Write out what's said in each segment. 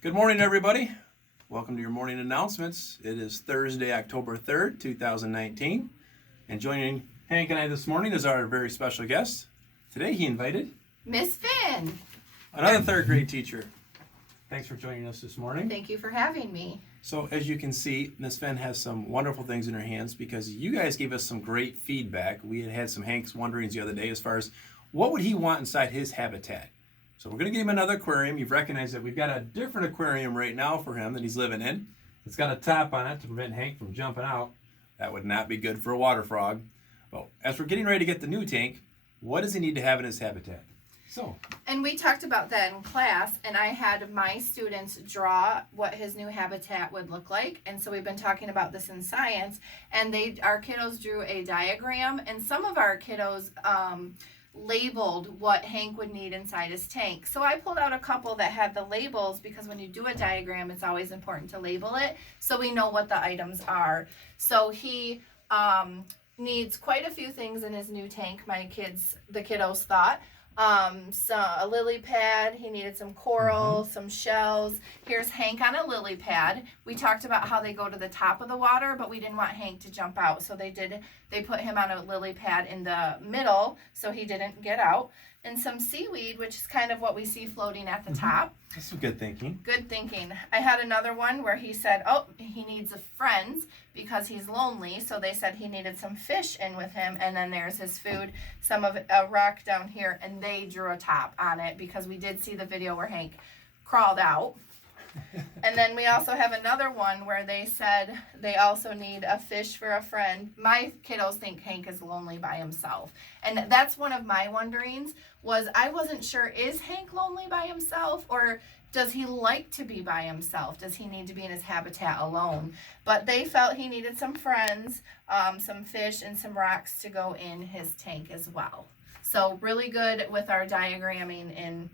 Good morning, everybody. Welcome to your morning announcements. It is Thursday, October 3rd, 2019. And joining Hank and I this morning is our very special guest. Today he invited Miss Finn. another third grade teacher. Thanks for joining us this morning. Thank you for having me. So as you can see, Miss Finn has some wonderful things in her hands because you guys gave us some great feedback. We had some Hank's wonderings the other day as far as what would he want inside his habitat. So we're going to give him another aquarium. You've recognized that we've got a different aquarium right now for him that he's living in. It's got a top on it to prevent Hank from jumping out. That would not be good for a water frog. Well, as we're getting ready to get the new tank, what does he need to have in his habitat? And we talked about that in class, and I had my students draw what his new habitat would look like. And so we've been talking about this in science, and our kiddos drew a diagram, and some of our kiddos labeled what Hank would need inside his tank. So I pulled out a couple that had the labels because when you do a diagram, it's always important to label it so we know what the items are. So he needs quite a few things in his new tank, the kiddos thought. So a lily pad, he needed some coral, some shells. Here's Hank on a lily pad. We talked about how they go to the top of the water, but we didn't want Hank to jump out. So they put him on a lily pad in the middle so he didn't get out. And some seaweed, which is kind of what we see floating at the top. That's some good thinking. Good thinking. I had another one where he said, he needs friends because he's lonely. So they said he needed some fish in with him. And then there's his food, some of a rock down here. And they drew a top on it because we did see the video where Hank crawled out. And then we also have another one where they said they also need a fish for a friend. My kiddos think Hank is lonely by himself. And that's one of my wonderings was I wasn't sure, is Hank lonely by himself or does he like to be by himself? Does he need to be in his habitat alone? But they felt he needed some friends, some fish and some rocks to go in his tank as well. So really good with our diagramming and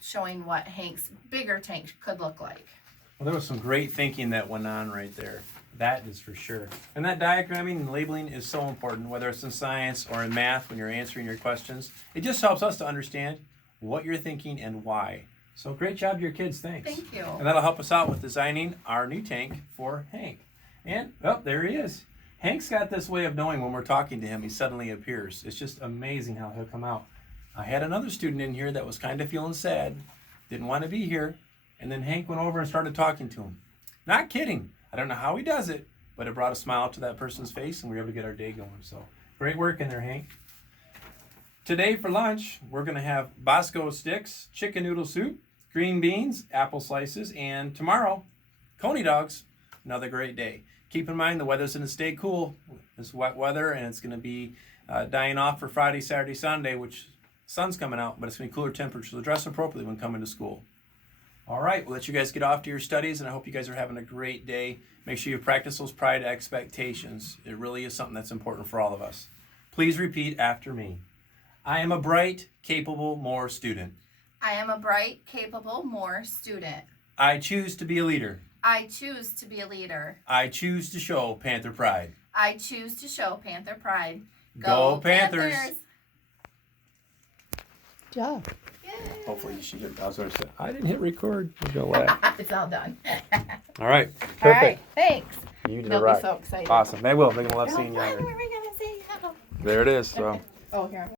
showing what Hank's bigger tank could look like. Well, there was some great thinking that went on right there. That is for sure. And that diagramming and labeling is so important, whether it's in science or in math when you're answering your questions. It just helps us to understand what you're thinking and why. So great job to your kids, thanks. Thank you. And that'll help us out with designing our new tank for Hank. And, there he is. Hank's got this way of knowing when we're talking to him, he suddenly appears. It's just amazing how he'll come out. I had another student in here that was kind of feeling sad, didn't want to be here, and then Hank went over and started talking to him. Not kidding. I don't know how he does it, but it brought a smile to that person's face, and we were able to get our day going. So great work in there, Hank. Today for lunch, we're going to have Bosco sticks, chicken noodle soup, green beans, apple slices, and tomorrow, Coney dogs. Another great day. Keep in mind the weather's going to stay cool. It's wet weather, and it's going to be dying off for Friday, Saturday, Sunday, which sun's coming out, but it's going to be cooler temperatures, so dress appropriately when coming to school. All right, we'll let you guys get off to your studies, and I hope you guys are having a great day. Make sure you practice those pride expectations. It really is something that's important for all of us. Please repeat after me. I am a bright, capable, more student. I am a bright, capable, more student. I choose to be a leader. I choose to be a leader. I choose to show Panther pride. I choose to show Panther pride. Go Panthers! Good job. Yay. Hopefully she did. I was going to say, I didn't hit record. We're going to laugh. It's all done. All right. Perfect. All right, thanks. You did They'll it right. be so excited. Awesome. They will. They're going to love Oh, seeing you. when are we gonna see you? There it is. So. Oh, here.